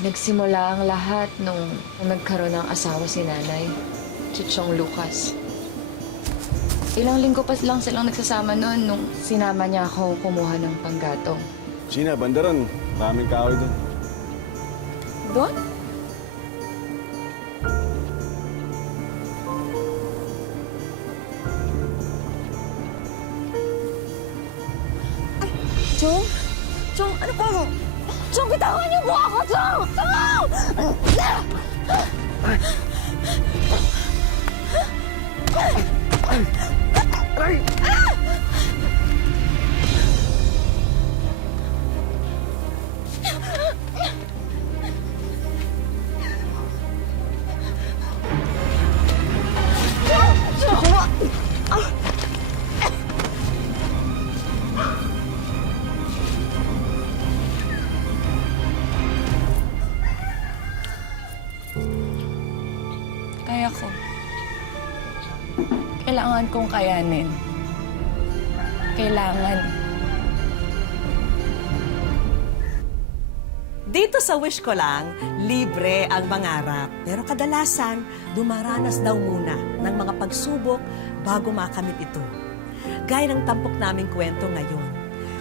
Nagsimula ang lahat nung nagkaroon ng asawa si Nanay, si Chong Lucas. Ilang linggo pa lang silang nagsasama noon nung sinama niya ako kumuha ng panggatong. Sina, bandaran. Maraming kahoy doon. Doon? Chong? Chong, ano pa? Chong, bitawan niyo po ako, Chong! Chong! Kaya ko. Kailangan kong kayanin. Kailangan. Dito sa Wish Ko Lang, libre ang mangarap. Pero kadalasan, dumaranas daw muna ng mga pagsubok bago makamit ito. Gaya ng tampok naming kwento ngayon.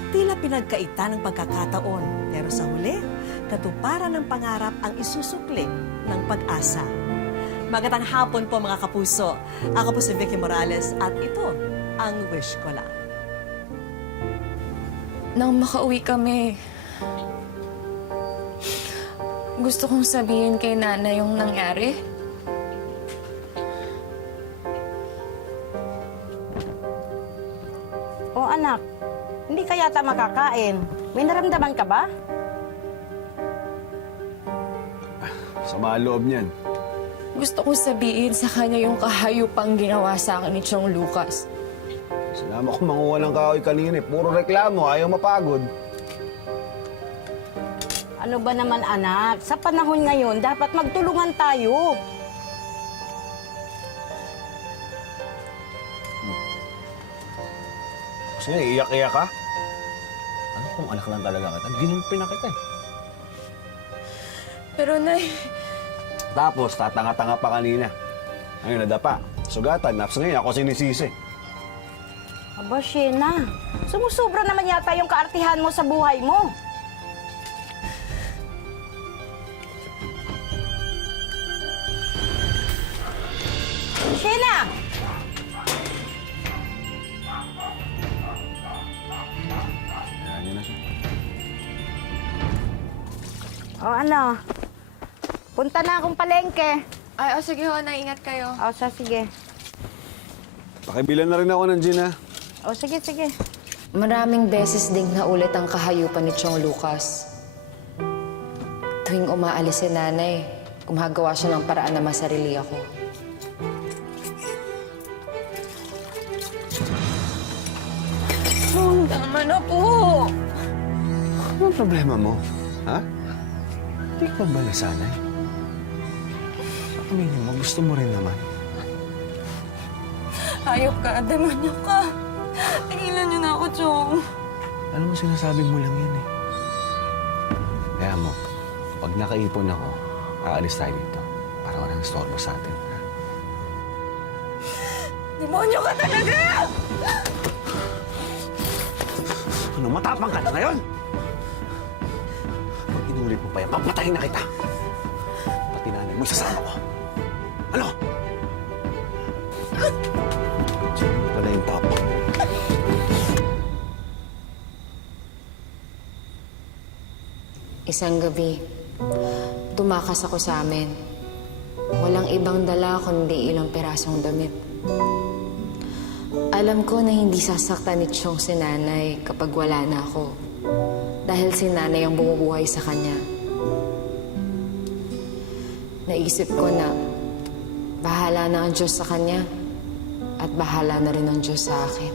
Tila pinagkaita ng pagkakataon. Pero sa huli, katuparan ng pangarap ang isusukli ng pag-asa. Magandang hapon po mga kapuso. Ako po si Vicky Morales at ito ang Wish Ko Lang. Nang makauwi kami, gusto kong sabihin kay Nana yung nangyari. O anak, hindi ka yata makakain. May naramdaman ka ba? Sama ang loob niyan. Gusto kong sabihin sa kanya yung kahayupang ginawa sa akin ni Chong Lucas. Sinama ko manguha ng kahoy kanina. Puro reklamo, ayaw mapagod. Ano ba naman anak? Sa panahon ngayon, dapat magtulungan tayo. Kasi iyak-iyak ka? Ano kung anak lang talaga kita? Ginulpi na kita eh. Pero Nay, Tapos, tatanga-tanga pa kanina. Ngayon, nadapa. Sugatan, naps ngayon, ako sinisisi. Aba, Shena, sumusobra naman yata yung kaartihan mo sa buhay mo. Shena! Ayan, yun na siya. O ano? Punta na akong palengke. ay, sige ho, ingat kayo. O, sige. Pakibilan na rin ako ng gin, ha? O, sige. Maraming beses ding naulit ang kahayupan ni Chong Lucas. Tuwing umaalis si Nanay, gumagawa siya ng paraan na masarili ako. Tama na po! Ano ang problema mo? Ha? Hindi ka ba nasanay? Aminin mo, gusto mo rin naman. Hayop ka, demonyo ka. Tingilan niyo na ako, Chong. Alam mo, sinasabi mo lang yan eh. Kaya mo, pag nakaipon ako, aalis tayo dito para walang istorbo sa atin. Ha? Demonyo ka talaga! Ano, matapang ka na ngayon? Pag inulit mo pa yan, papatayin na kita. Pati nanay mo, isasama ko. Ano? Sino na yung tapang? Isang gabi, tumakas ako sa amin. Walang ibang dala kundi ilang perasong damit. Alam ko na hindi sasaktan ni Chong si Nanay kapag wala na ako. Dahil si Nanay ang bumubuhay sa kanya. Naisip ko na bahala na ang Diyos sa kanya at bahala na rin ang Diyos sa akin.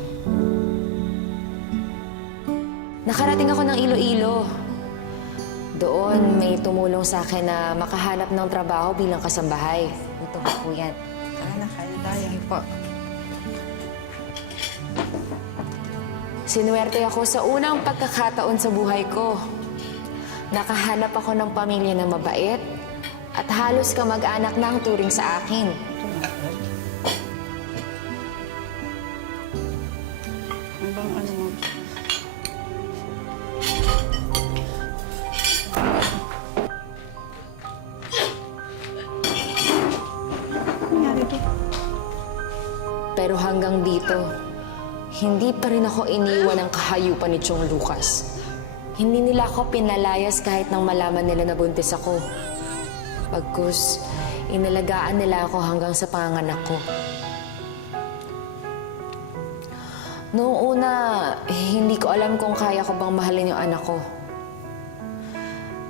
Nakarating ako ng Iloilo. Doon, may tumulong sa akin na makahanap ng trabaho bilang kasambahay. Ito po yan. Ano, kayo tayo. Po. Sinuwerte ako sa unang pagkakataon sa buhay ko. Nakahanap ako ng pamilya na mabait at halos kamag-anak na ang turing sa akin. Hanggang ano mo? Nangyari to? Pero hanggang dito, hindi pa rin ako iniwan ng kahayupan ni Chong Lucas. Hindi nila ako pinalayas kahit nang malaman nila na buntis ako. Pagkus, inalagaan nila ako hanggang sa panganganak ko. Noong una, hindi ko alam kung kaya ko bang mahalin yung anak ko.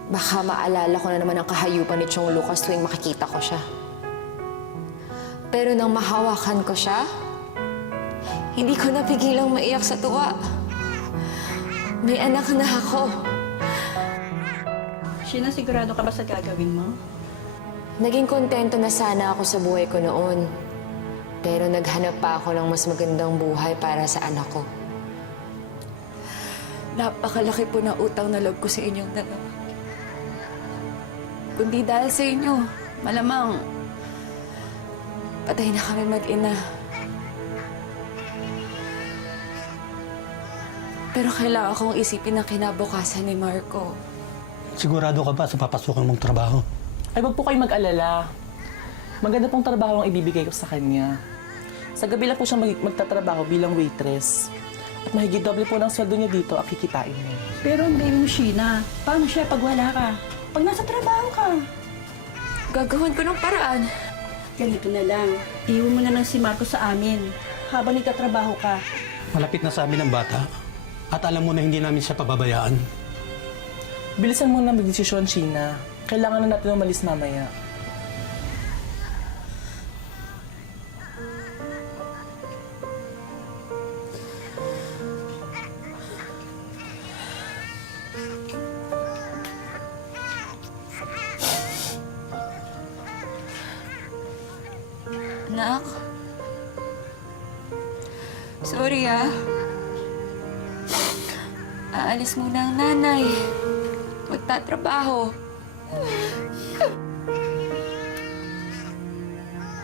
Baka maalala ko na naman ang kahayupan ni Chong Lucas tuwing makikita ko siya. Pero nang mahawakan ko siya, hindi ko napigilang maiyak sa tuwa. May anak na ako. Sheena, sigurado ka ba sa gagawin mo? Naging kontento na sana ako sa buhay ko noon. Pero naghanap pa ako ng mas magandang buhay para sa anak ko. Napakalaki po ng utang na loob ko sa inyong dalawa. Kundi dahil sa inyo, malamang patay na kami mag-ina. Pero kailangan kong isipin ang kinabukasan ni Marco. Sigurado ka ba sa papasukan mong trabaho? Ay, wag po kayo mag-alala. Maganda pong trabaho ang ibibigay ko sa kanya. Sa gabi lang po siya magtatrabaho bilang waitress. At mahigit doble po ng sweldo niya dito ang kikitain niya. Pero ang baby mo, Sheena, paano siya pag wala ka? Pag nasa trabaho ka? Gagawin ko ng paraan. Ganito na lang. Iwan mo na lang si Marco sa amin habang nagtatrabaho ka. Malapit na sa amin ang bata. At alam mo na hindi namin siya pababayaan. Bilisan mo na magdesisyon, Sheena. Kailangan na natin umalis mamaya. Anak? Sorry ah. Aalis muna ang nanay. Magtatrabaho.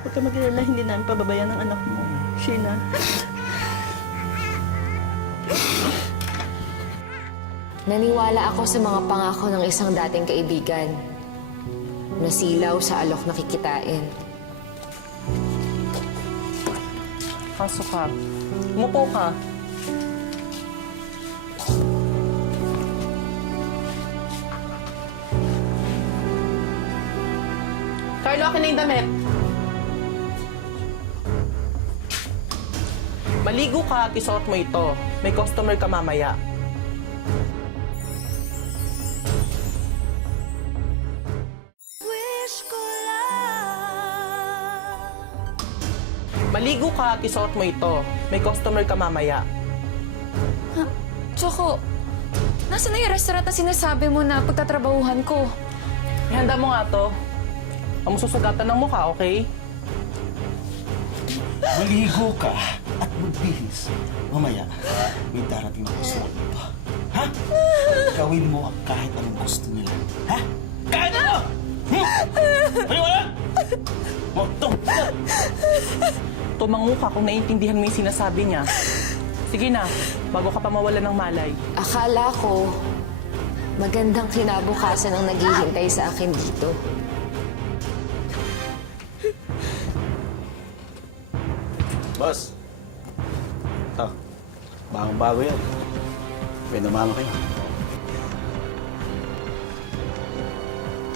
Huwag ka mag-alala, hindi namin pababayan ang anak mo, Sheena. Naniwala ako sa mga pangako ng isang dating kaibigan. Nasilaw sa alok na kikitain. Pasok ka. Umupo ka. Carlo, akin na yung damit. Maligo ka at isuot mo ito. May customer ka mamaya. Maligo ka at isuot mo ito. May customer ka mamaya. Choco, nasaan na yung restaurant na sinasabi mo na pagtatrabahuhan ko? Ihanda mo nga to. Ang masusugatan ng mukha, okay? Maligo ka at magbihis. Mamaya, may darating na gusto dito. Ha? Gawin mo ang kahit anong gusto nila. Ha? Kahit ano! Paliwala! Tumango ka kung naiintindihan mo yung sinasabi niya. Sige na, bago ka pa mawala ng malay. Akala ko, magandang kinabukasan ang naghihintay sa akin dito. Boss. Ito. Bagong-bago yan. Pinumama kayo.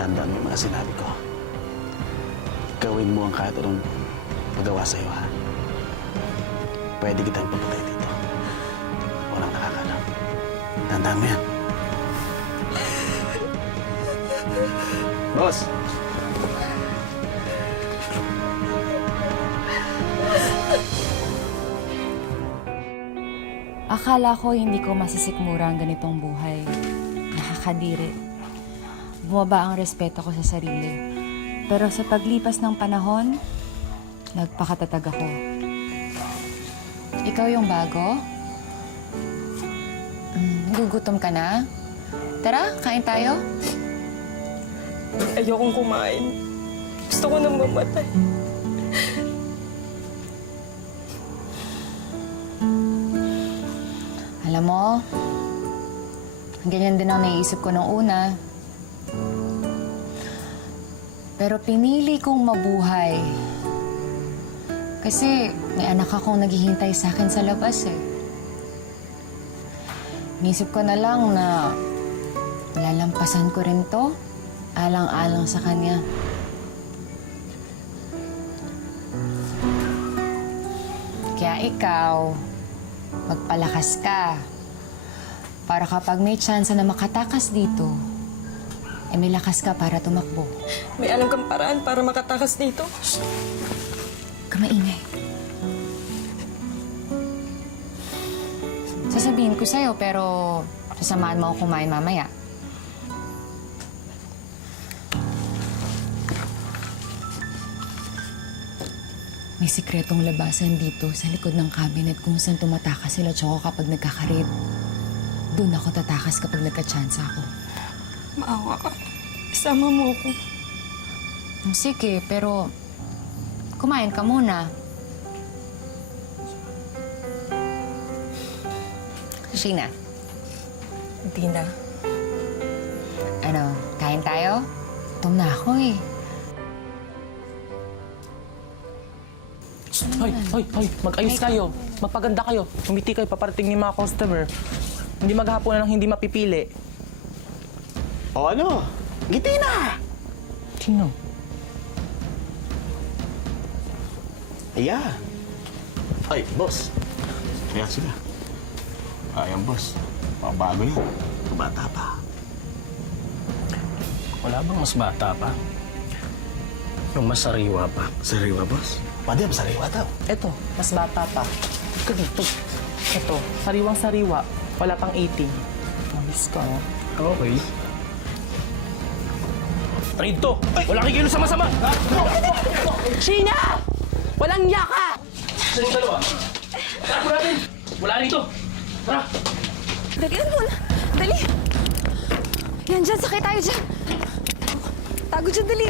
Tandaan mo yung mga sinabi ko. Gawin mo ang kahit anong magawa sa'yo, ha? Pwede kitang papatay dito. Walang nakakalam. Tandaan mo yan. Boss! Akala ko hindi ko masisikmura ang ganitong buhay. Nakakadiri. Bumaba ang respeto ko sa sarili. Pero sa paglipas ng panahon, nagpakatatag ako. Ikaw yung bago? Nagugutom ka na? Tara, kain tayo. Ayokong kumain. Gusto ko nang mamatay. Alam mo, ganyan din ang naiisip ko nung una. Pero pinili kong mabuhay. Kasi may anak akong naghihintay sa akin sa labas eh. Inisip ko na lang na lalampasan ko rin to, alang-alang sa kanya. Kaya ikaw, magpalakas ka. Para kapag may tsansa na makatakas dito, eh may lakas ka para tumakbo. May alam kang paraan para makatakas dito? Kamaingay. Sasabihin ko sa'yo, pero sasamahan mo ako kumain mamaya. May sikretong labasan dito sa likod ng cabinet kung saan tumatakas sila tsaka kapag nagkakarid. Doon ako tatakas kapag nagka-chance ako. Maawa ka. Isama mo ako. Sige, pero kumain ka muna. Sheena, Hindi na. ano, kain tayo? Gutom na ako eh. Hoy, mag-ayos kayo. Magpaganda kayo. Umiti kayo, paparating ni mga customer. Hindi maghapon ng hindi mapipili. O ano? Ngiti na! Sino? Iya. Ay, boss. Kaya sila. Ayan, boss. Mga bago yan. Bata pa. Wala bang mas bata pa? Yung mas sariwa pa? Sariwa, boss. Pwede, sariwa daw. Eto, mas bata pa. Ito dito. Eto, sariwang-sariwa. Wala pang 18. Mabis ka, oh. Okay. Trade to! Wala kang kilo sama-sama! Sheena! Walang yaka! Saan yung dalawa? Tapo natin! Wala rito! Tara! Dalian mo na. Dali. Yan dyan, sakay tayo dyan. Tago dyan, dali.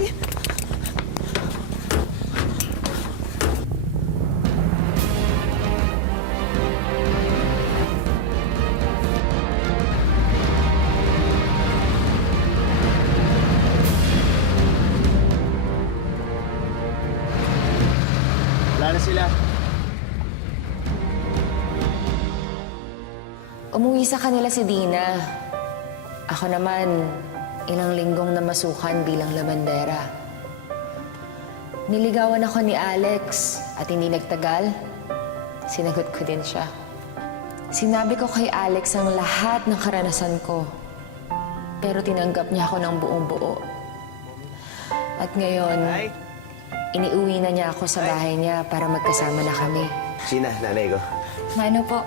Wala na sila. Umuwi sa kanila si Dina. Ako naman, ilang linggong namasukan bilang labandera. Niligawan ako ni Alex at hindi nagtagal, sinagot ko din siya. Sinabi ko kay Alex ang lahat ng karanasan ko, pero tinanggap niya ako ng buong buo. At ngayon, iniuwi na niya ako sa bahay niya para magkasama na kami. Sina, nanay ko. Ano po?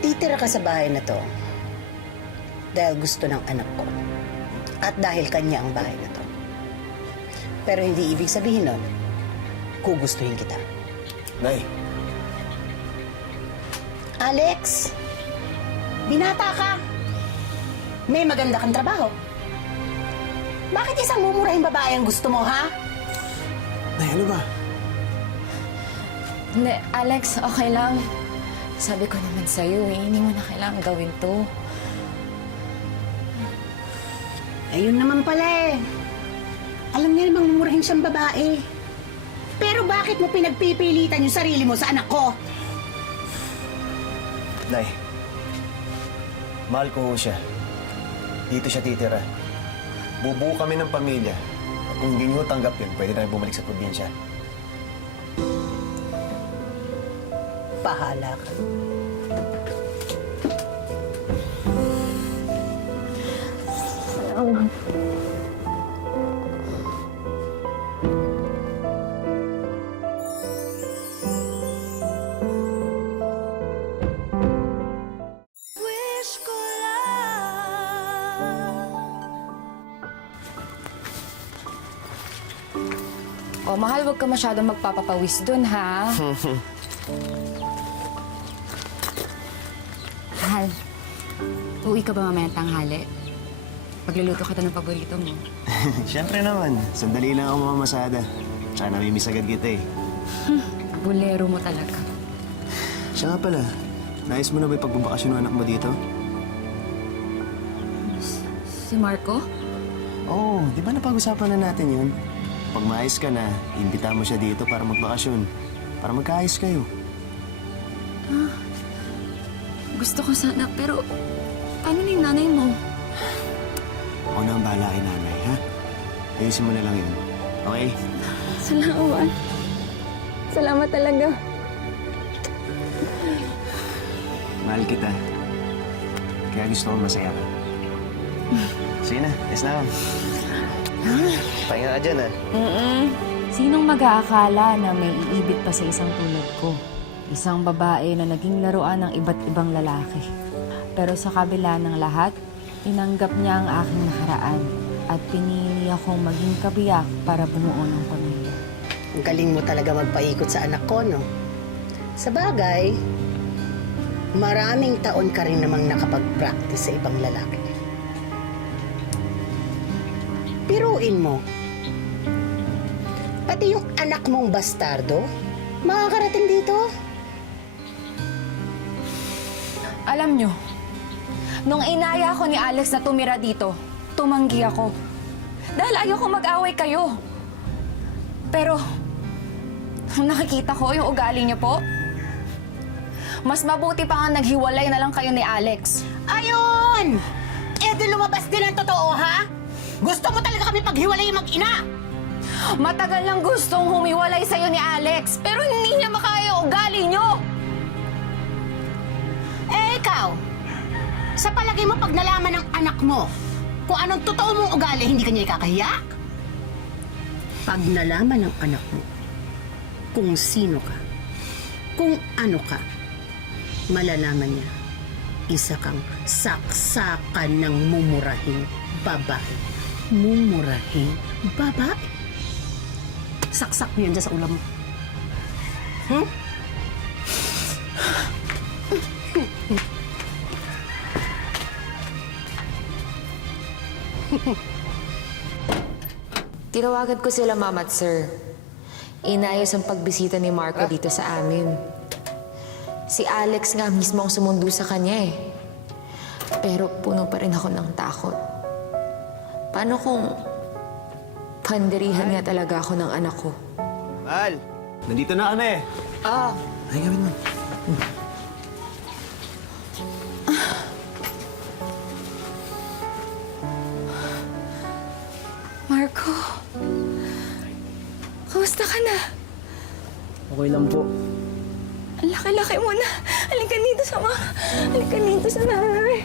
Titira ka sa bahay na to dahil gusto ng anak ko at dahil kanya ang bahay na to. Pero hindi ibig sabihin nun, gugustuhin kita. Nay, Alex, binata ka. May maganda kang trabaho. Bakit isang mumurahing babae ang gusto mo, ha? Nay, ano ba? Hindi, Alex, okay lang. Sabi ko naman sa'yo, hindi mo na kailangan gawin to. Ayun naman pala eh. Alam niya namang mumurahin siyang babae. Pero bakit mo pinagpipilitan yung sarili mo sa anak ko? Nay, mahal ko ho siya. Dito siya titira. Bubuo kami ng pamilya. At kung hindi niyo tanggap yun, pwede na bumalik sa probinsya. Bahala ka. O, mahal, huwag ka masyadong magpapapawis dun, ha? Mahal, uwi ka ba mamaya tanghali? Pagluluto kita ng paborito mo. Siyempre naman. Sandali lang ako mamamasada. Tsaka namimiss agad kita eh. Bulero mo talaga. Siya nga pala, nais mo na ba yung pagbabakasyon ng anak mo dito? Si Marco? Oo, di ba napag-usapan na natin yun? Pag maayos ka na, imbita mo siya dito para magbakasyon. Para magkaayos kayo. Gusto ko sana, pero paano na yung nanay mo? Ako na ang bahala kay nanay, ha? Ayusin mo na lang yun. Okay? Salamat. Salamat talaga. Mahal kita. Kaya gusto ko masaya ka. Sige na, yes na ako. Pahinga ka dyan, ha? Sinong mag-aakala na may iibit pa sa isang tulad ko? Isang babae na naging laruan ng iba't ibang lalaki. Pero sa kabila ng lahat, tinanggap niya ang aking nakaraan at pinili akong maging kabiyak para bumuo ng pamilya. Ang galing mo talaga magpaikot sa anak ko, no? Sa bagay, maraming taon ka rin namang nakapag-practice sa ibang lalaki. Piruin mo, pati yung anak mong bastardo, makakarating dito. Alam nyo, nung inaya ko ni Alex na tumira dito, tumanggi ako. Dahil ayoko mag-away kayo. Pero, nung nakikita ko yung ugali niyo po, mas mabuti pa nga naghiwalay na lang kayo ni Alex. Ayun! Eh di lumabas din ang totoo, ha? Gusto mo talaga kami paghiwalay mag-ina? Matagal lang gustong humiwalay sa'yo ni Alex, pero hindi niya makaya yung ugali niyo. Eh ikaw, sa palagay mo pag nalaman ng anak mo kung anong totoo mong ugali, hindi ka niya ikakahiya? Pag nalaman ng anak mo kung sino ka, kung ano ka, malalaman niya, isa kang saksakan ng mumurahing babae. Mumurahing babae. Saksak mo yan dyan sa ulam mo. Hmm? Tinawagan ko sila, Ma'am at Sir. Inayos ang pagbisita ni Marco dito sa amin. Si Alex nga mismo ang sumundo sa kanya eh. Pero puno pa rin ako ng takot. Paano kung pandirihan nga talaga ako ng anak ko? Mahal, nandito na kami. Ah, Ay, gawin mo. Marco, kamusta ka na? Okay lang po. Ang laki-laki mo na. Halika dito sa mga... Halika dito sa nanay.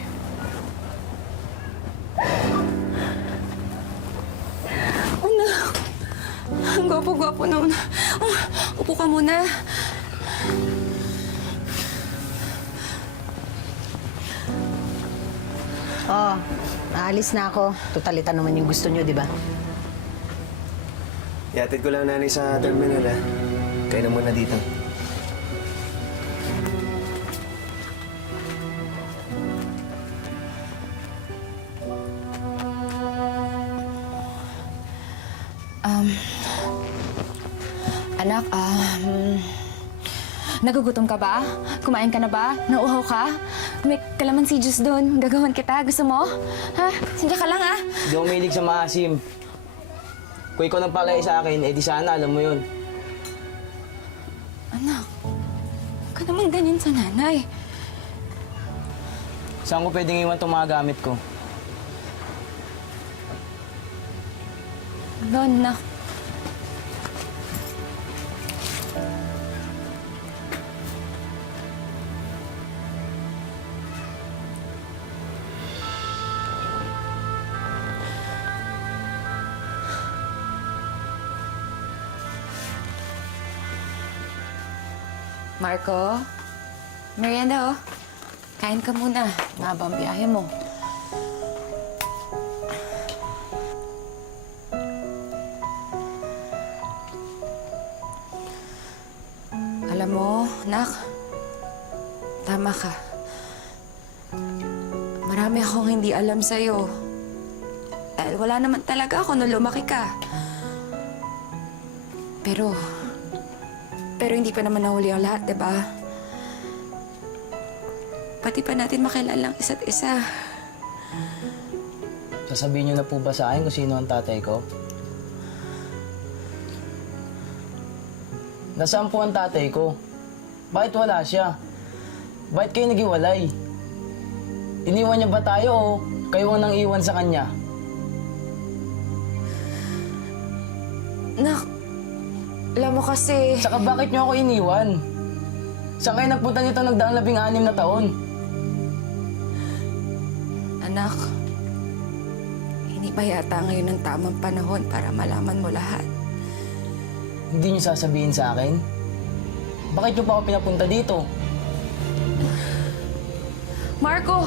Una, ang gwapo-gwapo na una. Upo ka muna. Oh, aalis na ako. Totalita naman yung gusto niyo, di ba? Iatid ko lang nanay sa terminal, ha? Kayo na muna dito. Anak, nagugutom ka ba? Kumain ka na ba? Nauuhaw ka? May kalamansi juice doon. Gagawan kita. Gusto mo? Ha? Sindiya ka lang, ha? Hindi ako mahilig sa maasim. Kung ikaw nang palay sa akin, di sana alam mo yun. Anak, huwag ka naman ganyan sa nanay. Saan ko pwedeng iwan itong mga gamit ko? Doon, nak. Marco, merienda oh. Kain ka muna. Mahaba ang biyahe mo. Alam mo, nak, tama ka. Marami akong hindi alam sa'yo. Dahil wala naman talaga ako nung lumaki ka. Pero hindi pa naman nahuli ang lahat, diba? Pati pa natin makilala ang isa't isa. Sasabihin niyo na po ba sa akin kung sino ang tatay ko? Nasaan po ang tatay ko? Bakit wala siya? Bakit kayo naghiwalay? Iniwan niya ba tayo o kayo ang nang iwan sa kanya? Nak, alam mo kasi... Saka bakit niyo ako iniwan? Saan kayo nagpunta dito nagdaang 16 na taon? Anak, hindi pa yata ngayon ang tamang panahon para malaman mo lahat. Hindi niyo sasabihin sa akin? Bakit niyo pa ako pinapunta dito? Marco!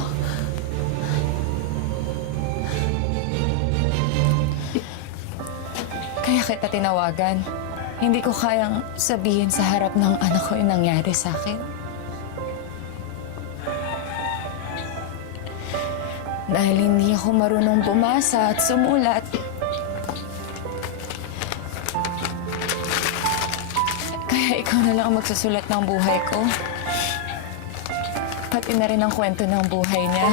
Kaya kita tinawagan. Hindi ko kayang sabihin sa harap ng anak ko yung nangyari sa akin. Dahil hindi ako marunong bumasa at sumulat. Kaya ikaw na lang ang magsusulat ng buhay ko. Pati na rin ang kwento ng buhay niya.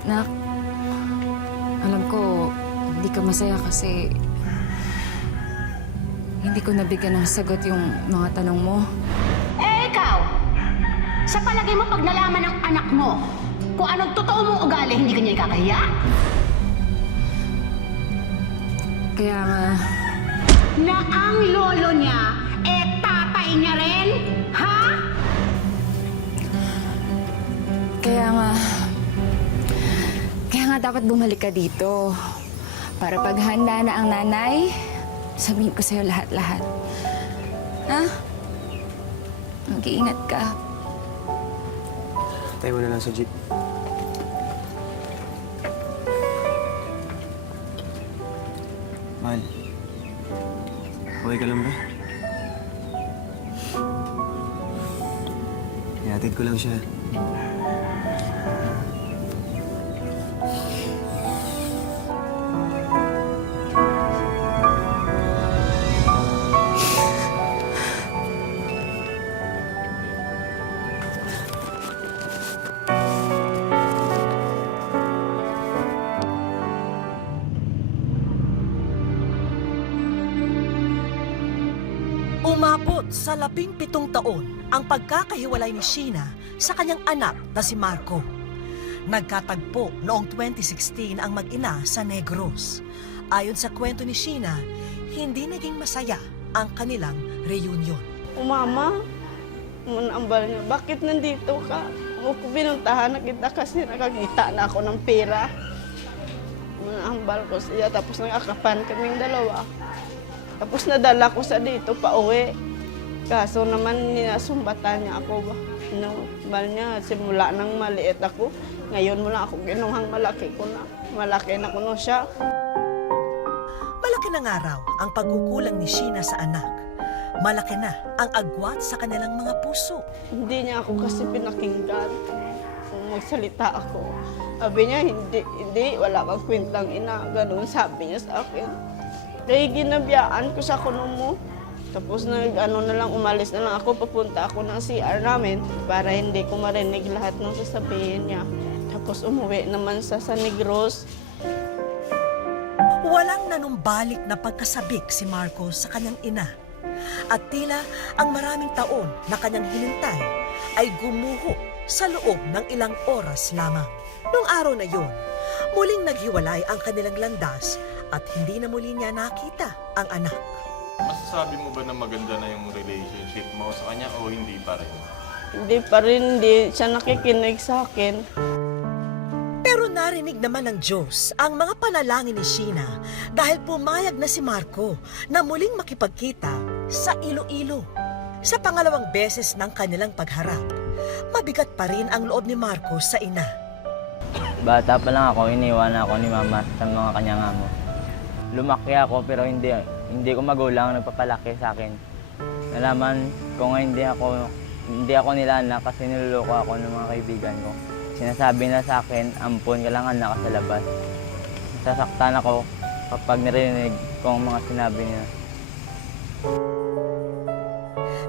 Nak, alam ko, hindi ka masaya kasi hindi ko nabigyan ng sagot yung mga tanong mo. Eh, ikaw! Sa palagay mo, pag nalaman ng anak mo kung anong totoo mong ugali, hindi ka niya ikakahiya? Kaya nga, Na ang lolo niya, tatay niya rin? Ha? kaya nga dapat bumalik ka dito. Para paghanda na ang nanay, sabihin ko sa'yo lahat-lahat. Ha? Mag-iingat ka. Tayo mo na lang sa jeep. Mahal. Okay ka lang ba? Ihatid ko lang siya. Umabot sa 17 taon ang pagkakahiwalay ni Sheena sa kanyang anak na si Marco. Nagkatagpo noong 2016 ang mag-ina sa Negros. Ayon sa kwento ni Sheena, hindi naging masaya ang kanilang reunion. Mama, munambal niya, bakit nandito ka? Huwag ko binuntahan na kita kasi nakakita na ako ng pera. Munambal ko siya, tapos nangakapan kaming dalawa. Tapos nadala ko sa dito pa uwi. Kaso naman ninasumbatan niya ako ba? Bal niya, simula nang maliit ako. Ngayon mo lang ako kinuhang malaki ko na. Malaki na ko na siya. Malaki na nga raw ang pagkukulang ni Sheena sa anak. Malaki na ang agwat sa kanilang mga puso. Hindi niya ako kasi pinakinggan. Kung magsalita ako. Sabi niya, hindi, wala kang kwentang ina. Ganun sabi niya sa akin. Kaya ginabiyaan ko sa kuno mo. Tapos na lang, umalis na lang ako. Papunta ako ng CR namin para hindi ko marinig lahat ng sasabihin niya. Tapos umuwi naman sa San Negros. Walang nanumbalik na pagkasabik si Marco sa kanyang ina. At tila ang maraming taon na kanyang hinintay ay gumuho sa loob ng ilang oras lamang. Noong araw na yon, muling naghiwalay ang kanilang landas at hindi na muli niya nakita ang anak. Masasabi mo ba na maganda na yung relationship mo sa kanya o hindi pa rin? Hindi pa rin, hindi siya nakikinig sa akin. Pero narinig naman ng Diyos ang mga panalangin ni Sheena dahil pumayag na si Marco na muling makipagkita sa Iloilo. Sa pangalawang beses ng kanilang pagharap, mabigat pa rin ang loob ni Marco sa ina. Bata pa lang ako, iniwan ako ni Mama sa mga kanyang amo. Lumaki ako pero hindi ko magulang ang nagpapalaki sa akin. Nalaman ko nga hindi ako nila anak kasi niloloko ako ng mga kaibigan ko. Sinasabi na sa akin, ampon ka lang anak sa labas. Sasaktan ako kapag narinig ko ang mga sinabi niya.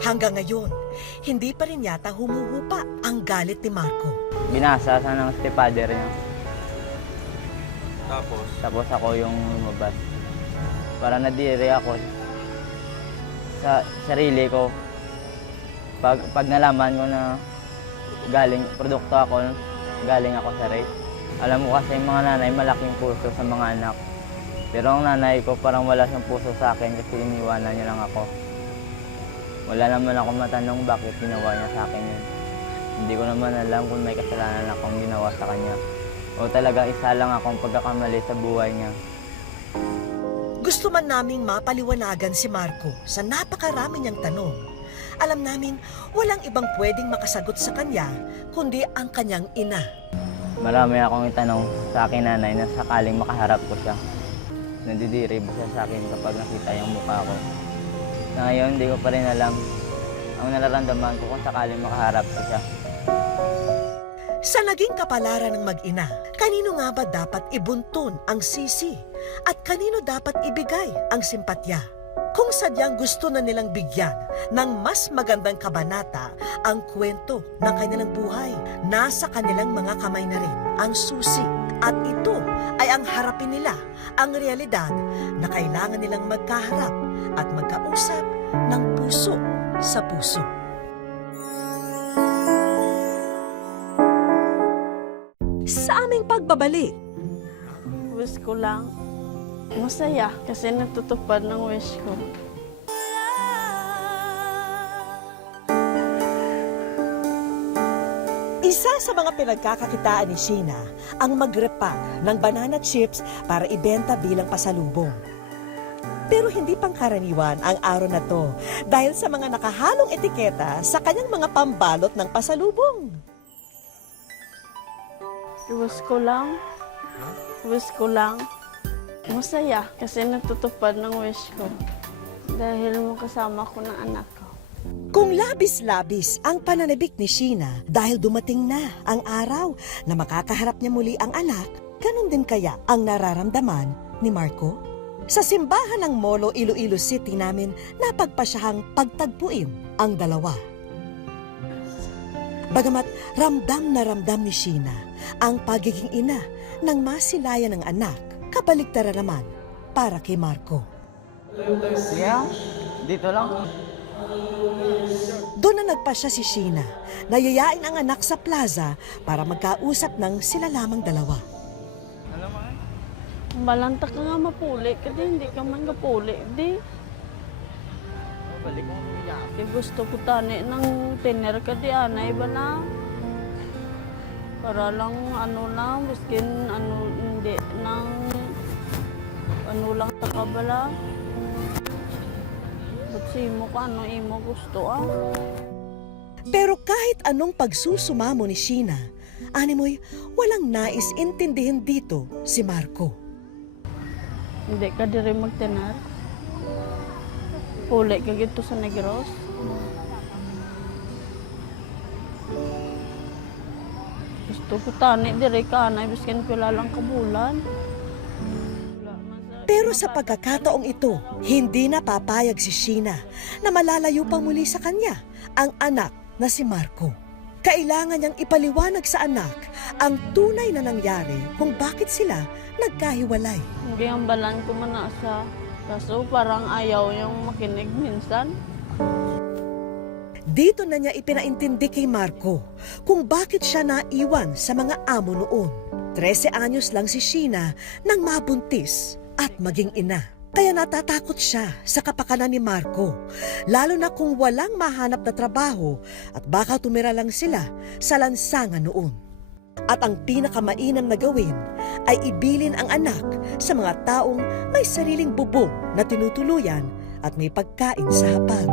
Hanggang ngayon, hindi pa rin yata humuhupa ang galit ni Marco. Binasa sa ng stepfather niya. Tapos ako yung lumabas. Para nadiri ako sa sarili ko. Pag nalaman ko na galing ako sa rape. Alam mo kasi yung mga nanay malaking puso sa mga anak. Pero ang nanay ko parang wala siyang puso sa akin kasi iniwanan niya lang ako. Wala naman ako matanong bakit ginawa niya sa akin yun. Hindi ko naman alam kung may kasalanan akong ginawa sa kanya. O talaga isa lang akong pagkakamali sa buhay niya. Gusto man naming mapaliwanagan si Marco sa napakarami niyang tanong. Alam namin walang ibang pwedeng makasagot sa kanya kundi ang kanyang ina. Marami akong itanong sa akin nanay na sakaling makaharap ko siya. Nandidiri ba siya sa akin kapag nakita yung mukha ko. Sa ngayon, hindi ko pa rin alam ang nararamdaman ko kung sakaling makaharap ko siya. Sa naging kapalaran ng mag-ina, kanino nga ba dapat ibuntun ang sisi? At kanino dapat ibigay ang simpatya? Kung sadyang gusto na nilang bigyan ng mas magandang kabanata ang kwento ng kanilang buhay, nasa kanilang mga kamay na rin ang susi. At ito ay ang harapin nila ang realidad na kailangan nilang magkaharap at magkausap ng puso sa puso. Sa aming pagbabalik, Wish ko lang, masaya kasi natutupad ng wish ko. isa sa mga pinagkakakitaan ni Sheena ang magrepa ng banana chips para ibenta bilang pasalubong. Pero hindi pangkaraniwan ang araw na to dahil sa mga nakahalong etiketa sa kanyang mga pambalot ng pasalubong. Wish ko lang, masaya kasi natutupad ng wish ko dahil makasama ko ng anak ko. Kung labis-labis ang pananabik ni Sheena dahil dumating na ang araw na makakaharap niya muli ang anak, ganun din kaya ang nararamdaman ni Marco? Sa simbahan ng Molo, Iloilo City namin napagpasyahang pagtagpuin ang dalawa. Bagamat ramdam na ramdam ni Sheena ang pagiging ina ng masilayan ng anak, kabaligtaran naman para kay Marco. Yeah, dito lang. Doon na nagpasya si Sheena, nayayain ang anak sa plaza para magkausap ng sila lamang dalawa. Balanta ka nga mapuli, kasi hindi ka man kapuli, di. Di gusto ko tani ng tiner ka di anay ba na? Para lang miskin hindi nang lang takabala. Ba't simo ka imo gusto Pero kahit anong pagsusumamo ni Sheena, animoy walang nais intindihin dito si Marco. Hindi ka diri magtenar. Puli ka gito sa Negros. Gusto ko tani diri ka anay biskin pila lang kabulan. Pero sa pagkakataong ito, hindi na papayag si Sheena na malalayo pa muli sa kanya ang anak na si Marco. Kailangan niyang ipaliwanag sa anak ang tunay na nangyari kung bakit sila nagkahiwalay. Hindi ang balan ko manasa. Kaso parang ayaw yung makinig minsan. Dito na niya ipinaintindi kay Marco kung bakit siya naiwan sa mga amo noon. 13 anyos lang si Sheena nang mabuntis at maging ina. Kaya natatakot siya sa kapakanan ni Marco, lalo na kung walang mahanap na trabaho at baka tumira lang sila sa lansangan noon. At ang pinakamainam na gawin ay ibilin ang anak sa mga taong may sariling bubong na tinutuluyan at may pagkain sa hapag.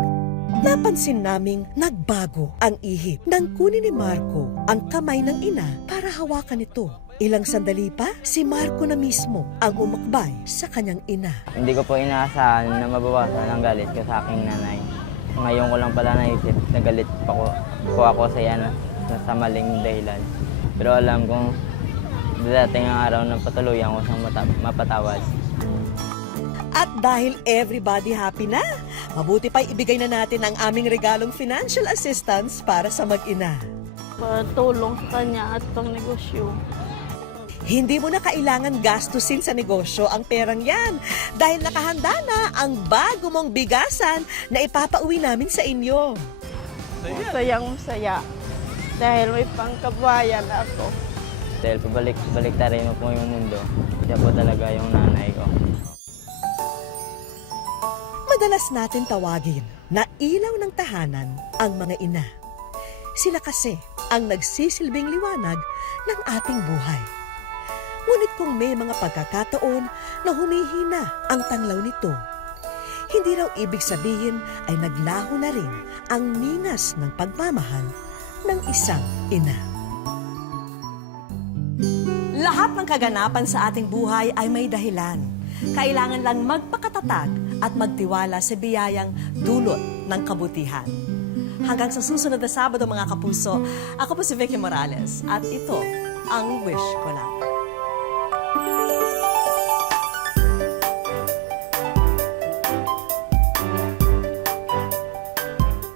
Napansin naming nagbago ang ihip nang kunin ni Marco ang kamay ng ina para hawakan ito. Ilang sandali pa, si Marco na mismo ang umakbay sa kanyang ina. Hindi ko po inaasahan na mabawasan ang galit ko sa aking nanay. Ngayon ko lang pala naisip na galit po ako sa iyan na sa maling dahilan. Pero alam kong dadating ang araw na patuluyan ko siyang mapatawad. At dahil everybody happy na, mabuti pa'y ibigay na natin ang aming regalong financial assistance para sa mag-ina. Tulong sa kanya at pang negosyo. Hindi mo na kailangan gastusin sa negosyo ang perang yan dahil nakahanda na ang bago mong bigasan na ipapauwi namin sa inyo. Masayang masaya dahil may pangkabayan ako. Dahil pabalik tarin mo po yung mundo, siya po talaga yung nanay ko. Madalas natin tawagin na ilaw ng tahanan ang mga ina. Sila kasi ang nagsisilbing liwanag ng ating buhay. Ngunit kung may mga pagkakataon na humihina ang tanglaw nito, hindi raw ibig sabihin ay naglaho na rin ang ningas ng pagmamahal ng isang ina. Lahat ng kaganapan sa ating buhay ay may dahilan. Kailangan lang magpakatatag at magtiwala sa biyayang dulot ng kabutihan. Hanggang sa susunod na Sabado mga kapuso, ako po si Vicky Morales at ito ang Wish Ko Lang.